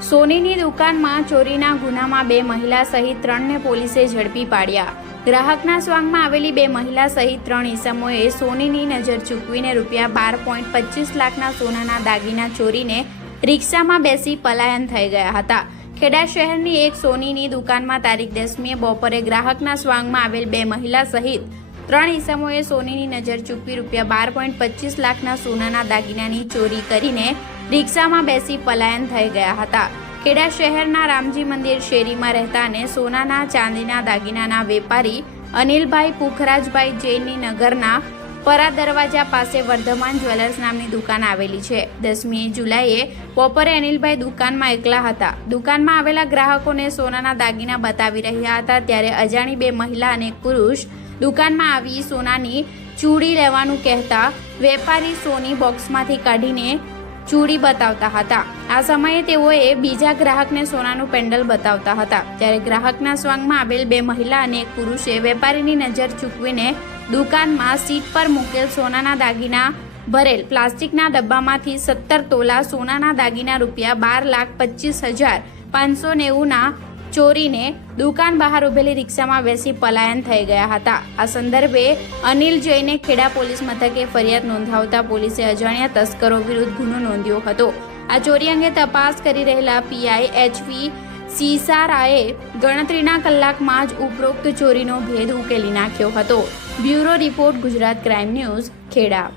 સોનીની દુકાનમાં ચોરીના ગુનામાં બે મહિલા સહિત ત્રણને પોલીસે ઝડપી પાડ્યા. ગ્રાહકના સ્વાંગમાં આવેલી બે મહિલા સહિત ત્રણ ઈસમોએ સોનીની નજર ચૂકવીને રૂપિયા બાર પોઈન્ટ પચીસ લાખના સોનાના દાગીના ચોરીને રિક્ષામાં બેસી પલાયન થઈ ગયા હતા. ખેડા શહેરની એક સોનીની દુકાનમાં તારીખ દસમીએ બપોરે ગ્રાહકના સ્વાંગમાં આવેલ બે મહિલા સહિત ત્રણ ઈસમોએ સોનીની નજર ચૂકવી રૂપિયા બાર પોઈન્ટ પચીસ લાખના સોનાના દાગીનાની ચોરી કરીને રિક્ષામાં બેસી પલાયન થઈ ગયા હતા. ખેડા શહેરના રામજી મંદિર શેરીમાં રહેતા અને સોનાના, ચાંદીના, દાગીનાના વેપારી અનિલભાઈ પુખરાજભાઈ જૈની નગરના પરા દરવાજા પાસે વર્ધમાન જ્વેલર્સ નામની દુકાન આવેલી છે. દસમી જુલાઈએ બપોરે અનિલભાઈ દુકાનમાં એકલા હતા. દુકાનમાં આવેલા ગ્રાહકોને સોનાના દાગીના બતાવી રહ્યા હતા, ત્યારે અજાણી બે મહિલા અને પુરુષ દુકાનમાં આવી સોનાની ચૂડી લેવાનું કહેતા વેપારી સોની બોક્સમાંથી કાઢીને ચૂડી બતાવતા હતા. આ સમયે તેઓએ બીજા ગ્રાહકને સોનાનું પેન્ડલ બતાવતા હતા. ત્યારે ગ્રાહકના સ્વાંગમાં આવેલ બે મહિલા અને એક પુરુષે વેપારીની નજર ચૂકવીને દુકાનમાં સીટ પર મૂકેલ સોનાના દાગીના ભરેલ પ્લાસ્ટિકના ડબ્બામાંથી સત્તર તોલા સોનાના દાગીના રૂપિયા બાર લાખ પચીસ હજાર પાંચસો નેવુંના ચોરીને દુકાન બહાર ઉભેલી રિક્ષામાં બેસી પલાયન થઈ ગયા હતા. આ સંદર્ભે અનિલ જૈને ખેડા પોલીસ મથકે ફરિયાદ નોંધાવતા પોલીસે અજાણ્યા તસ્કરો વિરુદ્ધ ગુનો નોંધ્યો હતો. આ ચોરી અંગે તપાસ કરી રહેલા પીઆઈ એચવી સીસારાએ ગણતરીના કલાકમાં જ ઉપરોક્ત ચોરીનો ભેદ ઉકેલી નાખ્યો હતો. Bureau report Gujarat crime news, Kheda.